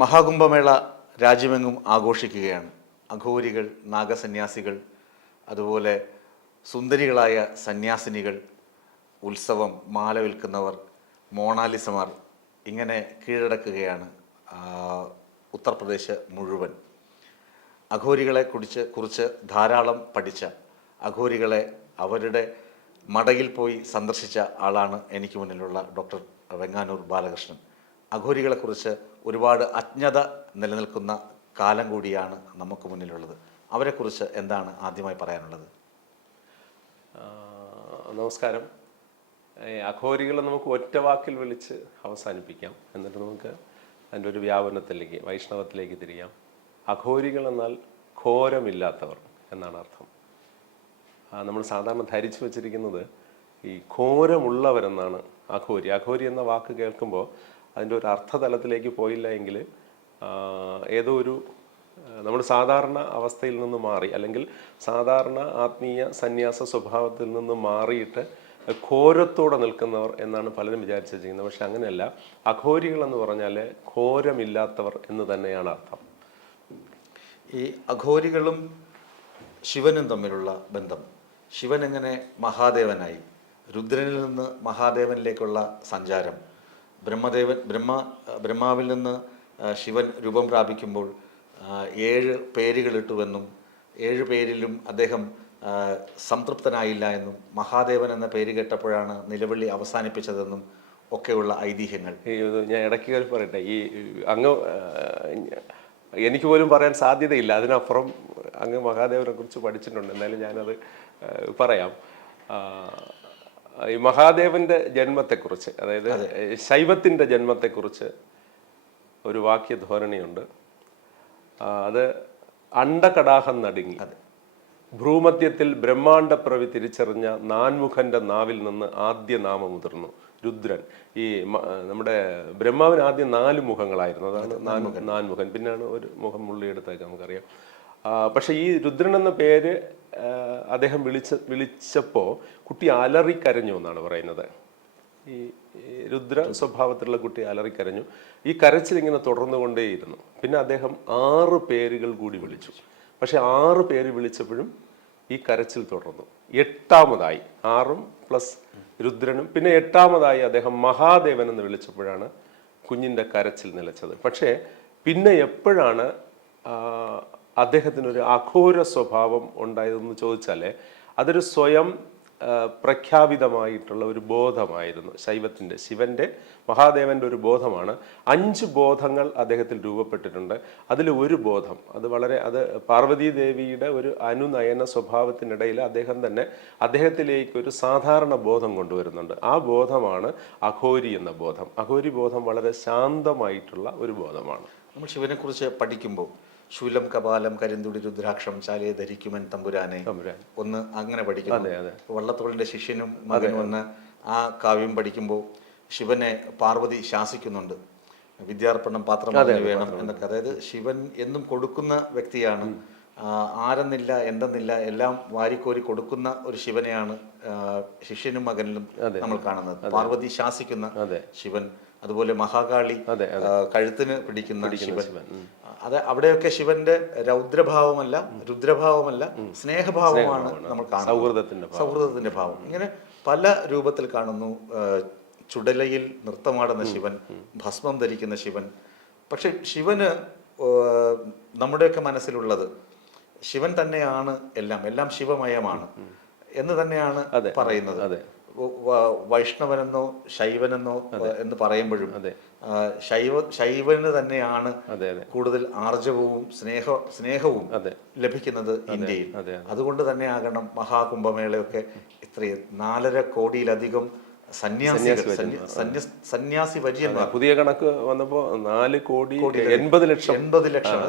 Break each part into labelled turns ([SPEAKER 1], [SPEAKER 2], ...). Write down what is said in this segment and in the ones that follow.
[SPEAKER 1] മഹാകുംഭമേള രാജ്യമെങ്ങും ആഘോഷിക്കുകയാണ്. അഘോരികൾ നാഗസന്യാസികൾ അതുപോലെ സുന്ദരികളായ സന്യാസിനികൾ ഉത്സവം മാല വിൽക്കുന്നവർ മോണാലിസമാർ ഇങ്ങനെ കീഴടക്കുകയാണ് ഉത്തർപ്രദേശ് മുഴുവൻ. അഘോരികളെ കുറിച്ച് കുറിച്ച് ധാരാളം പഠിച്ച അഘോരികളെ അവരുടെ മടയിൽ പോയി സന്ദർശിച്ച ആളാണ് എനിക്ക് മുന്നിലുള്ള ഡോക്ടർ വെങ്ങാനൂർ ബാലകൃഷ്ണൻ. അഘോരികളെക്കുറിച്ച് ഒരുപാട് അജ്ഞത നിലനിൽക്കുന്ന കാലം കൂടിയാണ് നമുക്ക് മുന്നിലുള്ളത്. അവരെക്കുറിച്ച് എന്താണ് ആദ്യമായി പറയാനുള്ളത്?
[SPEAKER 2] നമസ്കാരം. അഘോരികളെ നമുക്ക് ഒറ്റ വാക്കിൽ വിളിച്ച് അവസാനിപ്പിക്കാം. എന്നിട്ട് നമുക്ക് അതിന്റെ ഒരു വ്യാപനത്തിലേക്ക് വൈഷ്ണവത്തിലേക്ക് തിരിയാം. അഘോരികൾ എന്നാൽ ഘോരമില്ലാത്തവർ എന്നാണ് അർത്ഥം. നമ്മൾ സാധാരണ ധരിച്ചു വച്ചിരിക്കുന്നത് ഈ ഘോരമുള്ളവരെന്നാണ് അഘോരി. അഘോരി എന്ന വാക്ക് കേൾക്കുമ്പോൾ അതിന്റെ ഒരു അർത്ഥതലത്തിലേക്ക് പോയില്ല എങ്കിൽ ഏതോ ഒരു നമ്മൾ സാധാരണ അവസ്ഥയിൽ നിന്ന് മാറി അല്ലെങ്കിൽ സാധാരണ ആത്മീയ സന്യാസ സ്വഭാവത്തിൽ നിന്ന് മാറിയിട്ട് ഘോരത്തോടെ നിൽക്കുന്നവർ എന്നാണ് പലരും വിചാരിച്ചു വെച്ചിരിക്കുന്നത് പക്ഷെ അങ്ങനെയല്ല. അഘോരികൾ എന്ന് പറഞ്ഞാൽ ഘോരമില്ലാത്തവർ എന്ന് തന്നെയാണ് അർത്ഥം.
[SPEAKER 1] ഈ അഘോരികളും ശിവനും തമ്മിലുള്ള ബന്ധം. ശിവൻ എങ്ങനെ മഹാദേവനായി? രുദ്രനിൽ നിന്ന് മഹാദേവനിലേക്കുള്ള സഞ്ചാരം. ബ്രഹ്മദേവൻ ബ്രഹ്മ ബ്രഹ്മാവിൽ നിന്ന് ശിവൻ രൂപം പ്രാപിക്കുമ്പോൾ ഏഴ് പേരുകളിട്ടുവെന്നും ഏഴ് പേരിലും അദ്ദേഹം സംതൃപ്തനായില്ല എന്നും മഹാദേവൻ എന്ന പേര് കേട്ടപ്പോഴാണ് നിലവിളി അവസാനിപ്പിച്ചതെന്നും ഒക്കെയുള്ള ഐതിഹ്യങ്ങൾ.
[SPEAKER 2] ഞാൻ ഇടയ്ക്ക് പറയട്ടെ ഈ അങ്ങ് എനിക്ക് പോലും പറയാൻ സാധ്യതയില്ല. അതിനപ്പുറം അങ്ങ് മഹാദേവനെ കുറിച്ച് പഠിച്ചിട്ടുണ്ട്. എന്നാലും ഞാനത് പറയാം. ഈ മഹാദേവന്റെ ജന്മത്തെക്കുറിച്ച് അതായത് ശൈവത്തിന്റെ ജന്മത്തെക്കുറിച്ച് ഒരു വാക്യ ധോരണിയുണ്ട് അത് അണ്ടകടാഹം നടുങ്ങി. ഭ്രൂമധ്യത്തിൽ ബ്രഹ്മാണ്ട പ്രവി തിരിച്ചറിഞ്ഞ നാൻമുഖന്റെ നാവിൽ നിന്ന് ആദ്യ നാമം മുതിർന്നു രുദ്രൻ. ഈ നമ്മുടെ ബ്രഹ്മാവിന് ആദ്യം നാല് മുഖങ്ങളായിരുന്നു. അതാണ് നാൻമുഖൻ. നാൻമുഖൻ. പിന്നെയാണ് ഒരു മുഖം മുള്ളിയെടുത്തേക്ക് നമുക്കറിയാം. പക്ഷെ ഈ രുദ്രൻ എന്ന പേര് അദ്ദേഹം വിളിച്ച വിളിച്ചപ്പോൾ കുട്ടി അലറിക്കരഞ്ഞു എന്നാണ് പറയുന്നത്. ഈ രുദ്ര സ്വഭാവത്തിലുള്ള കുട്ടി അലറിക്കരഞ്ഞു. ഈ കരച്ചിൽ ഇങ്ങനെ തുടർന്നുകൊണ്ടേയിരുന്നു. പിന്നെ അദ്ദേഹം ആറ് പേരുകൾ കൂടി വിളിച്ചു. പക്ഷെ ആറ് പേര് വിളിച്ചപ്പോഴും ഈ കരച്ചിൽ തുടർന്നു. എട്ടാമതായി ആറും പ്ലസ് രുദ്രനും. പിന്നെ എട്ടാമതായി അദ്ദേഹം മഹാദേവൻ എന്ന് വിളിച്ചപ്പോഴാണ് കുഞ്ഞിന്റെ കരച്ചിൽ നിലച്ചത്. പക്ഷേ പിന്നെ എപ്പോഴാണ് ആ, അദ്ദേഹത്തിന് ഒരു അഘോര സ്വഭാവം ഉണ്ടായതെന്ന് ചോദിച്ചാൽ അതൊരു സ്വയം പ്രഖ്യാപിതമായിട്ടുള്ള ഒരു ബോധമായിരുന്നു ശൈവത്തിന്റെ ശിവന്റെ മഹാദേവന്റെ ഒരു ബോധമാണ്. അഞ്ച് ബോധങ്ങൾ അദ്ദേഹത്തിൽ രൂപപ്പെട്ടിട്ടുണ്ട്. അതിൽ ഒരു ബോധം അത് വളരെ അത് പാർവതീ ദേവിയുടെ ഒരു അനുനയന സ്വഭാവത്തിനിടയിൽ അദ്ദേഹം തന്നെ അദ്ദേഹത്തിലേക്ക് ഒരു സാധാരണ ബോധം കൊണ്ടുവരുന്നുണ്ട്. ആ ബോധമാണ് അഘോരി എന്ന ബോധം. അഘോരി ബോധം വളരെ ശാന്തമായിട്ടുള്ള ഒരു ബോധമാണ്.
[SPEAKER 1] നമ്മൾ ശിവനെക്കുറിച്ച് പഠിക്കുമ്പോൾ ശൂലം കപാലം കരിന്തുടി രുദ്രാക്ഷം ചാലയെ ധരിക്കുമൻ തമ്പുരാനെ. ഒന്ന് അങ്ങനെ പഠിക്കുന്നു. വള്ളത്തോളിന്റെ ശിഷ്യനും മകനും ഒന്ന് ആ കാവ്യം പഠിക്കുമ്പോൾ ശിവനെ പാർവതി ശാസിക്കുന്നുണ്ട്. വിദ്യാർപ്പണം പാത്രം വേണം എന്നൊക്കെ. അതായത് ശിവൻ എന്നും കൊടുക്കുന്ന വ്യക്തിയാണ്. ആരെന്നില്ല എന്തെന്നില്ല എല്ലാം വാരിക്കോരി കൊടുക്കുന്ന ഒരു ശിവനെയാണ് ശിഷ്യനും മകനിലും നമ്മൾ കാണുന്നത്. പാർവതി ശാസിക്കുന്ന ശിവൻ. അതുപോലെ മഹാകാളി കഴുത്തിന് പിടിക്കുന്ന ശിവൻ. അത് അവിടെയൊക്കെ ശിവന്റെ രൗദ്രഭാവമല്ല രുദ്രഭാവമല്ല സ്നേഹഭാവമാണ് നമ്മൾ കാണുന്നത്.
[SPEAKER 2] സൗഹൃദത്തിന്റെ
[SPEAKER 1] സൗഹൃദത്തിന്റെ ഭാവം. ഇങ്ങനെ പല രൂപത്തിൽ കാണുന്നു. ചുടലയിൽ നൃത്തമാടുന്ന ശിവൻ ഭസ്മം ധരിക്കുന്ന ശിവൻ. പക്ഷെ ശിവന് നമ്മുടെയൊക്കെ മനസ്സിലുള്ളത് ശിവൻ തന്നെയാണ് എല്ലാം എല്ലാം ശിവമയമാണ് എന്ന് തന്നെയാണ് പറയുന്നത്. വൈഷ്ണവനെന്നോ ശൈവനെന്നോ എന്ന് പറയുമ്പോഴും ശൈവ ശൈവന് തന്നെയാണ് കൂടുതൽ ആർജവവും സ്നേഹ സ്നേഹവും ലഭിക്കുന്നത് ഇന്ത്യയിൽ. അതുകൊണ്ട് തന്നെ ആകണം മഹാകുംഭമേളയൊക്കെ ഇത്രയും നാലര കോടിയിലധികം സന്യാസി സന്യ- സന്യാസി വര്യന്മാർ
[SPEAKER 2] പുതിയ കണക്ക് വന്നപ്പോ നാല് കോടി എൺപത് ലക്ഷം.
[SPEAKER 1] എൺപത് ലക്ഷം.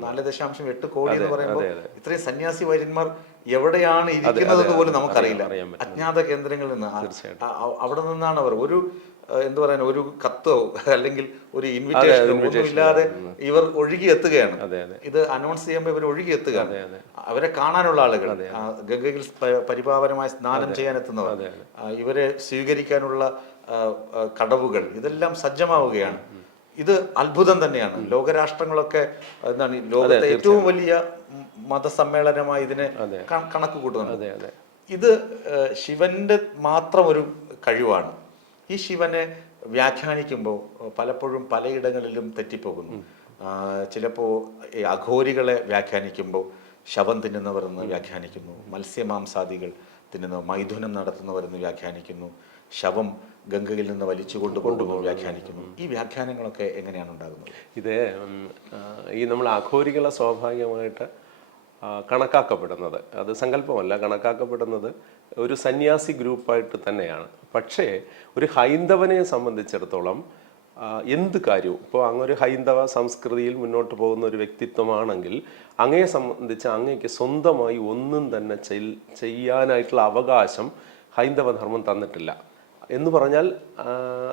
[SPEAKER 1] നാല് ദശാംശം എട്ട് കോടി എന്ന് പറയുമ്പോൾ ഇത്രയും സന്യാസി വര്യന്മാർ എവിടെയാണ് ഇരിക്കുന്നതെന്ന് പോലും നമുക്കറിയില്ല. അജ്ഞാത കേന്ദ്രങ്ങളിൽ നിന്ന്. അവിടെ നിന്നാണ് അവർ. ഒരു എന്ത് പറയാൻ ഒരു കത്തോ അല്ലെങ്കിൽ ഒരു ഇൻവിറ്റേഷനോ ഒന്നും ഇല്ലാതെ ഇവർ ഒഴുകി എത്തുകയാണ് ഇത് അനൗൺസ് ചെയ്യുമ്പോൾ ഇവർ ഒഴുകി എത്തുകയാണ്. അവരെ കാണാനുള്ള ആളുകൾ ഗംഗയിൽ പരിപാവനമായി സ്നാനം ചെയ്യാൻ എത്തുന്നവർ ഇവരെ സ്വീകരിക്കാനുള്ള കടവുകൾ ഇതെല്ലാം സജ്ജമാവുകയാണ്. ഇത് അത്ഭുതം തന്നെയാണ്. ലോകരാഷ്ട്രങ്ങളൊക്കെ എന്താണ് ലോകത്തെ ഏറ്റവും വലിയ മതസമ്മേളനമായി ഇതിനെ കണക്ക് കൂട്ടുന്നുണ്ട്
[SPEAKER 2] അതെ
[SPEAKER 1] ഇത് ശിവന്റെ മാത്രം ഒരു കഴിവാണ്. ഈ ശിവനെ വ്യാഖ്യാനിക്കുമ്പോൾ പലപ്പോഴും പലയിടങ്ങളിലും തെറ്റിപ്പോകുന്നു. ചിലപ്പോൾ ഈ അഘോരികളെ വ്യാഖ്യാനിക്കുമ്പോൾ ശവം തിന്നുന്നവർ എന്ന് വ്യാഖ്യാനിക്കുന്നു. മത്സ്യമാംസാദികൾ തിന്നുന്ന. മൈഥുനം നടത്തുന്നവരെന്ന് വ്യാഖ്യാനിക്കുന്നു. ശവം ഗംഗയിൽ നിന്ന് വലിച്ചു കൊണ്ടുപോകും വ്യാഖ്യാനിക്കുന്നു. ഈ വ്യാഖ്യാനങ്ങളൊക്കെ എങ്ങനെയാണ് ഉണ്ടാകുന്നത്?
[SPEAKER 2] ഇത് ഈ നമ്മൾ അഘോരികളെ സ്വാഭാവികമായിട്ട് കണക്കാക്കപ്പെടുന്നത്. അത് സങ്കല്പമല്ല. കണക്കാക്കപ്പെടുന്നത് ഒരു സന്യാസി ഗ്രൂപ്പായിട്ട് തന്നെയാണ്. പക്ഷേ ഒരു ഹൈന്ദവനെ സംബന്ധിച്ചിടത്തോളം എന്ത് കാര്യവും ഇപ്പോൾ അങ്ങൊരു ഹൈന്ദവ സംസ്കൃതിയിൽ മുന്നോട്ട് പോകുന്ന ഒരു വ്യക്തിത്വമാണെങ്കിൽ അങ്ങയെ സംബന്ധിച്ച് അങ്ങയ്ക്ക് സ്വന്തമായി ഒന്നും തന്നെ ചെയ്- ചെയ്യാനായിട്ടുള്ള അവകാശം ഹൈന്ദവ ധർമ്മം തന്നിട്ടില്ല. എന്ന് പറഞ്ഞാൽ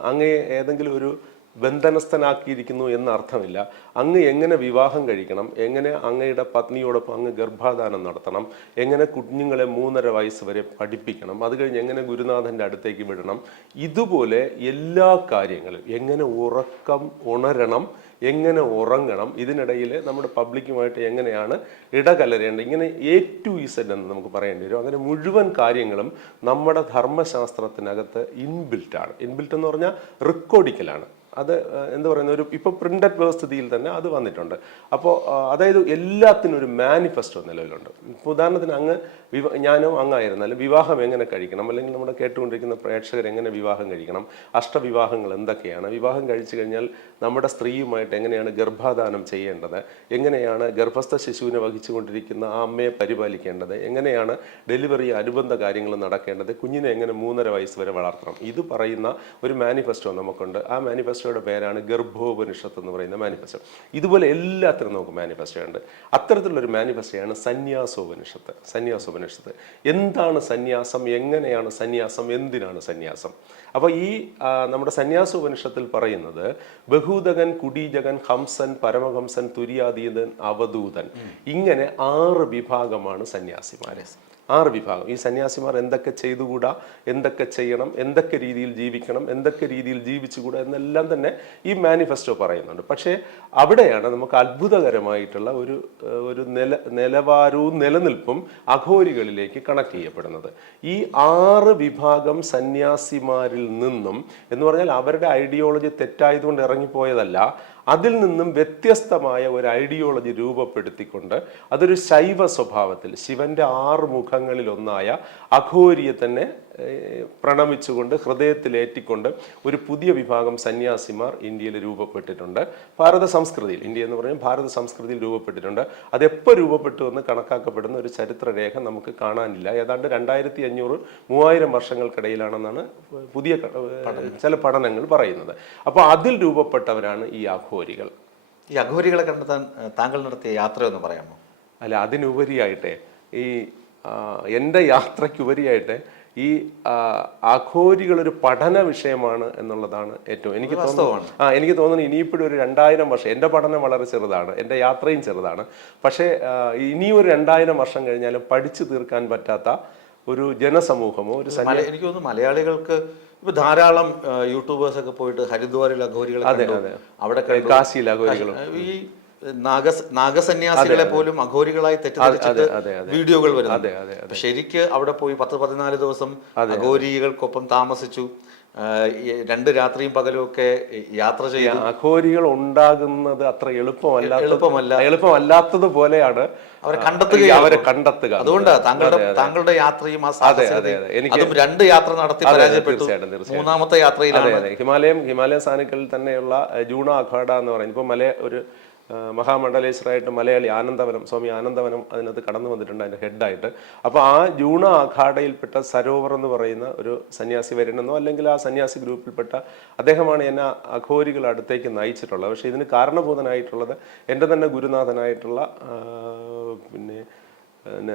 [SPEAKER 2] അങ്ങേ ഏതെങ്കിലും ഒരു ബന്ധനസ്ഥനാക്കിയിരിക്കുന്നു എന്ന അർത്ഥമില്ല. അങ്ങ് എങ്ങനെ വിവാഹം കഴിക്കണം എങ്ങനെ അങ്ങയുടെ പത്നിയോടൊപ്പം അങ്ങ് ഗർഭാധാനം നടത്തണം എങ്ങനെ കുഞ്ഞുങ്ങളെ മൂന്നര വയസ്സ് വരെ പഠിപ്പിക്കണം അത് കഴിഞ്ഞ് എങ്ങനെ ഗുരുനാഥന്റെ അടുത്തേക്ക് വിടണം ഇതുപോലെ എല്ലാ കാര്യങ്ങളും എങ്ങനെ ഉറക്കം ഉണരണം എങ്ങനെ ഉറങ്ങണം ഇതിനിടയിൽ നമ്മുടെ പബ്ലിക്കുമായിട്ട് എങ്ങനെയാണ് ഇടകലരേണ്ടത് ഇങ്ങനെ എ ടു ഇസഡ് എന്ന് നമുക്ക് പറയേണ്ടി വരും. അങ്ങനെ മുഴുവൻ കാര്യങ്ങളും നമ്മുടെ ധർമ്മശാസ്ത്രത്തിനകത്ത് ഇൻബിൽറ്റാണ് ഇൻബിൽറ്റ് എന്ന് പറഞ്ഞാൽ റിക്കോർഡിക്കലാണ് അത് എന്താ പറയുന്ന ഒരു ഇപ്പോൾ പ്രിന്റഡ് വ്യവസ്ഥിതിയിൽ തന്നെ അത് വന്നിട്ടുണ്ട്. അപ്പോൾ അതായത് എല്ലാത്തിനും ഒരു മാനിഫെസ്റ്റോ നിലവിലുണ്ട്. ഇപ്പോൾ ഉദാഹരണത്തിന് അങ്ങ് വിവാ ഞാനും അങ്ങായിരുന്നാലും വിവാഹം എങ്ങനെ കഴിക്കണം? അല്ലെങ്കിൽ നമ്മുടെ കേട്ടുകൊണ്ടിരിക്കുന്ന പ്രേക്ഷകർ എങ്ങനെ വിവാഹം കഴിക്കണം? അഷ്ടവിവാഹങ്ങൾ എന്തൊക്കെയാണ്? വിവാഹം കഴിച്ചു കഴിഞ്ഞാൽ നമ്മുടെ സ്ത്രീയുമായിട്ട് എങ്ങനെയാണ് ഗർഭാധാനം ചെയ്യേണ്ടത്? എങ്ങനെയാണ് ഗർഭസ്ഥ ശിശുവിനെ വഹിച്ചുകൊണ്ടിരിക്കുന്ന ആ അമ്മയെ പരിപാലിക്കേണ്ടത്? എങ്ങനെയാണ് ഡെലിവറി അനുബന്ധ കാര്യങ്ങൾ നടക്കേണ്ടത്? കുഞ്ഞിനെ എങ്ങനെ മൂന്നര വയസ്സ് വരെ വളർത്തണം? ഇത് പറയുന്ന ഒരു മാനിഫെസ്റ്റോ നമുക്കുണ്ട്. ആ മാനിഫെസ്റ്റോയുടെ പേരാണ് ഗർഭോപനിഷത്ത് എന്ന് പറയുന്ന മാനിഫെസ്റ്റോ. ഇതുപോലെ എല്ലാത്തിനും നമുക്ക് മാനിഫെസ്റ്റോ ഉണ്ട്. അത്തരത്തിലുള്ളൊരു മാനിഫെസ്റ്റോയാണ് സന്യാസോപനിഷത്ത്. സന്യാസോപനിഷത്ത്. എന്താണ് സന്യാസം? എങ്ങനെയാണ് സന്യാസം? എന്തിനാണ് സന്യാസം? അപ്പോൾ ഈ നമ്മുടെ സന്യാസോപനിഷത്തിൽ പറയുന്നത് ബഹൂതകൻ കുടീജകൻ ഹംസൻ പരമഹംസൻ തുര്യാതീതൻ അവധൂതൻ. ഇങ്ങനെ ആറ് വിഭാഗമാണ് സന്യാസിമാരെ. ആറ് വിഭാഗം. ഈ സന്യാസിമാർ എന്തൊക്കെ ചെയ്തുകൂടാ? എന്തൊക്കെ ചെയ്യണം? എന്തൊക്കെ രീതിയിൽ ജീവിക്കണം? എന്തൊക്കെ രീതിയിൽ ജീവിച്ചുകൂടാ? എന്നെല്ലാം തന്നെ ഈ മാനിഫെസ്റ്റോ പറയുന്നുണ്ട്. പക്ഷേ അവിടെയാണ് നമുക്ക് അത്ഭുതകരമായിട്ടുള്ള ഒരു ഒരു നില നിലവാരവും നിലനിൽപ്പും അഘോരികളിലേക്ക് കണക്ട് ചെയ്യപ്പെടുന്നത്. ഈ ആറ് വിഭാഗം സന്യാസിമാരിൽ നിന്നും എന്ന് പറഞ്ഞാൽ അവരുടെ ഐഡിയോളജി തെറ്റായതുകൊണ്ട് ഇറങ്ങിപ്പോയതല്ല. അതിൽ നിന്നും വ്യത്യസ്തമായ ഒരു ഐഡിയോളജി രൂപപ്പെടുത്തിക്കൊണ്ട് അതൊരു ശൈവ സ്വഭാവത്തിൽ ശിവന്റെ ആറ് മുഖങ്ങളിൽ ഒന്നായ അഘോരിയെ തന്നെ പ്രണമിച്ചുകൊണ്ട് ഹൃദയത്തിലേറ്റിക്കൊണ്ട് ഒരു പുതിയ വിഭാഗം സന്യാസിമാർ ഇന്ത്യയിൽ രൂപപ്പെട്ടിട്ടുണ്ട്. ഭാരത സംസ്കൃതിയിൽ ഇന്ത്യ എന്ന് പറഞ്ഞാൽ ഭാരത സംസ്കൃതിയിൽ രൂപപ്പെട്ടിട്ടുണ്ട്. അതെപ്പോൾ രൂപപ്പെട്ടു എന്ന് കണക്കാക്കപ്പെടുന്ന ഒരു ചരിത്രരേഖ നമുക്ക് കാണാനില്ല. ഏതാണ്ട് രണ്ടായിരത്തി അഞ്ഞൂറ് മൂവായിരം വർഷങ്ങൾക്കിടയിലാണെന്നാണ് പുതിയ ചില പഠനങ്ങൾ പറയുന്നത്. അപ്പോൾ അതിൽ രൂപപ്പെട്ടവരാണ് ഈ അഘോരികൾ.
[SPEAKER 1] ഈ അഘോരികളെ കണ്ടെത്താൻ താങ്കൾ നടത്തിയ യാത്ര ഒന്ന് പറയാമോ?
[SPEAKER 2] അല്ല അതിനുപരിയായിട്ടെ ഈ എന്റെ യാത്രയ്ക്കുപരിയായിട്ട് ഈ ഒരു പഠന വിഷയമാണ് എന്നുള്ളതാണ് ഏറ്റവും എനിക്ക് തോന്നുന്നു ആ എനിക്ക് തോന്നുന്നു ഇനിയിപ്പോഴും ഒരു രണ്ടായിരം വർഷം എന്റെ പഠനം വളരെ ചെറുതാണ് എന്റെ യാത്രയും ചെറുതാണ്. പക്ഷേ ഇനിയും ഒരു രണ്ടായിരം വർഷം കഴിഞ്ഞാലും പഠിച്ചു തീർക്കാൻ പറ്റാത്ത ഒരു ജനസമൂഹമോ ഒരു
[SPEAKER 1] എനിക്ക് തോന്നുന്നു മലയാളികൾക്ക് ഇപ്പൊ ധാരാളം യൂട്യൂബേഴ്സ് ഒക്കെ പോയിട്ട് ഹരിദ്വാറിൽ അഘോരികൾ കണ്ടു.
[SPEAKER 2] അതെ.
[SPEAKER 1] അവിടെ
[SPEAKER 2] കാശിയിൽ അഘോരികളും
[SPEAKER 1] ഈ നാഗ നാഗസന്യാസികളെ പോലും അഘോരികളായി തെറ്റിദ്ധരിച്ചിട്ട്. വീഡിയോകൾ വരുന്നു. ശരിക്ക് അവിടെ പോയി പത്ത് പതിനാല് ദിവസം അഘോരികൾക്കൊപ്പം താമസിച്ചു. രണ്ട് രാത്രിയും പകലും ഒക്കെ യാത്ര ചെയ്തു.
[SPEAKER 2] അഘോരികൾ ഉണ്ടാകുന്നത് അത്ര എളുപ്പമല്ല
[SPEAKER 1] എളുപ്പമല്ല.
[SPEAKER 2] എളുപ്പമല്ലാത്തത് പോലെയാണ്
[SPEAKER 1] അവരെ കണ്ടെത്തുക
[SPEAKER 2] അവരെ കണ്ടെത്തുക.
[SPEAKER 1] അതുകൊണ്ടാ താങ്കളുടെ താങ്കളുടെ യാത്രയും ആ
[SPEAKER 2] അതും
[SPEAKER 1] രണ്ട് യാത്ര നടത്തി പരാജയപ്പെട്ടു. മൂന്നാമത്തെ യാത്രയിലാണ്.
[SPEAKER 2] ഹിമാലയം ഹിമാലയ സാനുക്കളിൽ തന്നെയുള്ള ജൂണ അഖാഡ എന്ന് പറയുന്നത്. ഇപ്പൊ മല ഒരു മഹാമണ്ഡലേശ്വരായിട്ട് മലയാളി ആനന്ദവനം സ്വാമി ആനന്ദവനം അതിനകത്ത് കടന്നു വന്നിട്ടുണ്ട് അതിന്റെ ഹെഡായിട്ട്. അപ്പോൾ ആ ജൂണ അഖാഡയിൽപ്പെട്ട സരോവർ എന്ന് പറയുന്ന ഒരു സന്യാസി വരണമെന്നോ അല്ലെങ്കിൽ ആ സന്യാസി ഗ്രൂപ്പിൽപ്പെട്ട അദ്ദേഹമാണ് എന്നെ അഘോരികൾ അടുത്തേക്ക് നയിച്ചിട്ടുള്ളത്. പക്ഷേ ഇതിന് കാരണഭൂതനായിട്ടുള്ളത് എന്റെ തന്നെ ഗുരുനാഥനായിട്ടുള്ള പിന്നെ പിന്നെ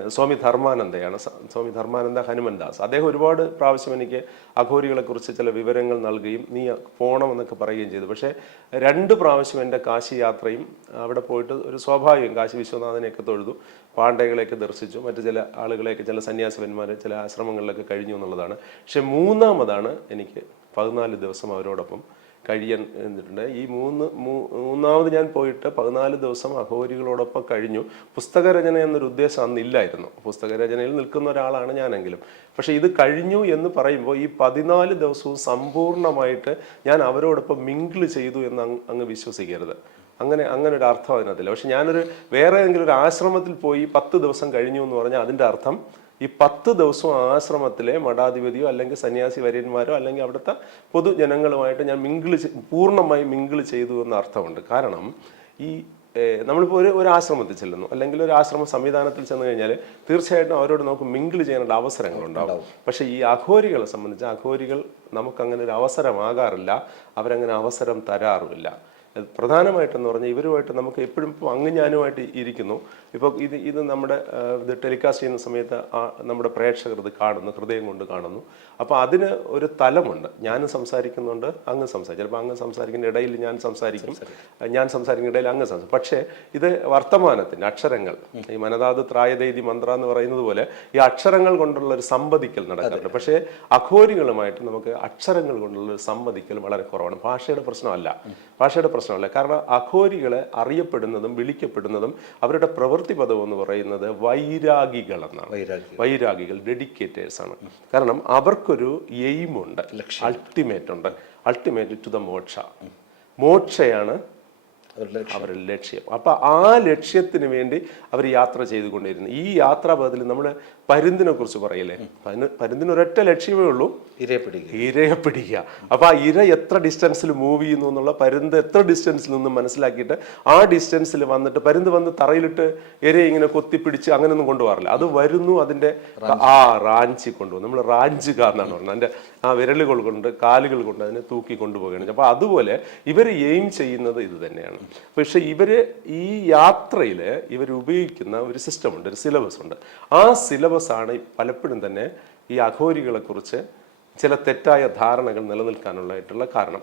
[SPEAKER 2] സ്വാമി ധർമാനന്ദയാണ്. സ്വാമി ധർമാനന്ദ ഹനുമൻദാസ്. അദ്ദേഹം ഒരുപാട് പ്രാവശ്യം എനിക്ക് അഘോരികളെക്കുറിച്ച് ചില വിവരങ്ങൾ നൽകുകയും നീ പോകണമെന്നൊക്കെ പറയുകയും ചെയ്തു. പക്ഷേ രണ്ട് പ്രാവശ്യം എന്റെ കാശി യാത്രയും അവിടെ പോയിട്ട് ഒരു സ്വാഭാവികം കാശി വിശ്വനാഥനെയൊക്കെ തൊഴുതു. പാണ്ഡകളെയൊക്കെ ദർശിച്ചു. മറ്റു ചില ആളുകളെയൊക്കെ ചില സന്യാസിവന്മാർ ചില ആശ്രമങ്ങളിലൊക്കെ കഴിഞ്ഞു എന്നുള്ളതാണ്. പക്ഷെ മൂന്നാമതാണ് എനിക്ക് പതിനാല് ദിവസം അവരോടൊപ്പം കഴിയാൻ എന്നിട്ടുണ്ട്. ഈ മൂന്ന് മൂന്നാമത് ഞാൻ പോയിട്ട് പതിനാല് ദിവസം അഘോരികളോടൊപ്പം കഴിഞ്ഞു. പുസ്തകരചന എന്നൊരു ഉദ്ദേശം അന്ന് ഇല്ലായിരുന്നു. പുസ്തകരചനയിൽ നിൽക്കുന്ന ഒരാളാണ് ഞാനെങ്കിലും. പക്ഷേ ഇത് കഴിഞ്ഞു എന്ന് പറയുമ്പോൾ ഈ പതിനാല് ദിവസവും സമ്പൂർണമായിട്ട് ഞാൻ അവരോടൊപ്പം മിങ്കിൾ ചെയ്തു എന്ന് അങ്ങ് വിശ്വസിക്കരുത്. അങ്ങനെ അങ്ങനെ ഒരു അർത്ഥം അതിനകത്തില്ല. പക്ഷെ ഞാനൊരു വേറെ ഏതെങ്കിലും ഒരു ആശ്രമത്തിൽ പോയി പത്ത് ദിവസം കഴിഞ്ഞു എന്ന് പറഞ്ഞാൽ അതിന്റെ അർത്ഥം ഈ പത്ത് ദിവസവും ആശ്രമത്തിലെ മഠാധിപതിയോ അല്ലെങ്കിൽ സന്യാസി വര്യന്മാരോ അല്ലെങ്കിൽ അവിടുത്തെ പൊതുജനങ്ങളുമായിട്ട് ഞാൻ മിങ്കിൾ പൂർണമായി മിങ്കിൾ ചെയ്തു എന്ന അർത്ഥമുണ്ട്. കാരണം ഈ നമ്മളിപ്പോൾ ഒരു ഒരു ആശ്രമത്തിൽ ചെല്ലുന്നു. അല്ലെങ്കിൽ ഒരു ആശ്രമ സംവിധാനത്തിൽ ചെന്ന് കഴിഞ്ഞാൽ തീർച്ചയായിട്ടും അവരോട് നമുക്ക് മിങ്കിൾ ചെയ്യാനുള്ള അവസരങ്ങളുണ്ടാവും പക്ഷേ ഈ അഘോരികളെ സംബന്ധിച്ച് അഘോരികൾ നമുക്കങ്ങനെ ഒരു അവസരമാകാറില്ല. അവരങ്ങനെ അവസരം തരാറുമില്ല. പ്രധാനമായിട്ടെന്ന് പറഞ്ഞാൽ ഇവരുമായിട്ട് നമുക്ക് എപ്പോഴും ഇപ്പോൾ അങ്ങ് ഞാനുമായിട്ട് ഇരിക്കുന്നു. ഇപ്പോൾ ഇത് ഇത് നമ്മുടെ ഇത് ടെലികാസ്റ്റ് ചെയ്യുന്ന സമയത്ത് ആ നമ്മുടെ പ്രേക്ഷകർ ഇത് കാണുന്നു ഹൃദയം കൊണ്ട് കാണുന്നു. അപ്പോൾ അതിന് ഒരു തലമുണ്ട്. ഞാൻ സംസാരിക്കുന്നുണ്ട് അങ്ങ് സംസാരിക്കും. ചിലപ്പോൾ അങ്ങ് സംസാരിക്കുന്ന ഇടയിൽ ഞാൻ സംസാരിക്കും ഞാൻ സംസാരിക്കുന്ന ഇടയിൽ അങ്ങ് സംസാരിക്കും. പക്ഷേ ഇത് വർത്തമാനത്തിന്റെ അക്ഷരങ്ങൾ. ഈ മനതാത് ത്രായദേതി മന്ത്ര എന്ന് പറയുന്നത് പോലെ ഈ അക്ഷരങ്ങൾ കൊണ്ടുള്ള ഒരു സമ്പതിക്കൽ നടക്കാറുണ്ട്. പക്ഷേ അഘോരികളുമായിട്ട് നമുക്ക് അക്ഷരങ്ങൾ കൊണ്ടുള്ള ഒരു സമ്പതിക്കൽ വളരെ കുറവാണ്. ഭാഷയുടെ പ്രശ്നമല്ല. ഭാഷയുടെ പ്രശ്നമല്ല. കാരണം അഘോരികളെ അറിയപ്പെടുന്നതും വിളിക്കപ്പെടുന്നതും അവരുടെ പ്രവൃത്തി പദം എന്ന് പറയുന്നത് വൈരാഗികൾ എന്നാണ്. വൈരാഗികൾ. ഡെഡിക്കേറ്റേഴ്സ് ആണ്. കാരണം അവർക്കൊരു എയിമുണ്ട് അൾട്ടിമേറ്റ് ഉണ്ട്. Ultimate to the moksha. മോക്ഷയാണ്
[SPEAKER 1] അവരുടെ
[SPEAKER 2] ലക്ഷ്യം. അപ്പൊ ആ ലക്ഷ്യത്തിന് വേണ്ടി അവർ യാത്ര ചെയ്തുകൊണ്ടിരുന്നു. ഈ യാത്രാപഥത്തിൽ നമ്മൾ പരുന്തിനെ കുറിച്ച് പറയില്ലേ? പരുന്തിന് ഒരൊറ്റ ലക്ഷ്യമേ ഉള്ളൂ.
[SPEAKER 1] ഇരയെ പിടിക്കുക.
[SPEAKER 2] ഇരയെ പിടിക്കുക. അപ്പൊ ആ ഇര എത്ര ഡിസ്റ്റൻസിൽ മൂവ് ചെയ്യുന്നു എന്നുള്ള പരുന്ത് എത്ര ഡിസ്റ്റൻസിൽ നിന്ന് മനസ്സിലാക്കിയിട്ട് ആ ഡിസ്റ്റൻസിൽ വന്നിട്ട് പരുന്ത് വന്ന് തറയിലിട്ട് ഇരയെ ഇങ്ങനെ കൊത്തിപ്പിടിച്ച് അങ്ങനെയൊന്നും കൊണ്ടുപോകാറില്ല. അത് വരുന്നു അതിന്റെ ആ റാഞ്ചി കൊണ്ടുപോകും നമ്മൾ റാഞ്ചുക എന്നാണ് പറയുന്നത് അതിന്റെ ആ വിരലുകൾ കൊണ്ട് കാലുകൾ കൊണ്ട് അതിനെ തൂക്കി കൊണ്ടുപോകുകയാണ് അപ്പൊ അതുപോലെ ഇവർ എയിം ചെയ്യുന്നത് ഇത് തന്നെയാണ്. പക്ഷെ ഇവർ ഈ യാത്രയിൽ ഇവർ ഉപയോഗിക്കുന്ന ഒരു സിസ്റ്റം ഉണ്ട് ഒരു സിലബസ് ഉണ്ട്. ആ സിലബസ് ആണ് പലപ്പോഴും തന്നെ ഈ അഘോരികളെ കുറിച്ച് ചില തെറ്റായ ധാരണകൾ നിലനിൽക്കാനുള്ളതായിട്ടുള്ള കാരണം.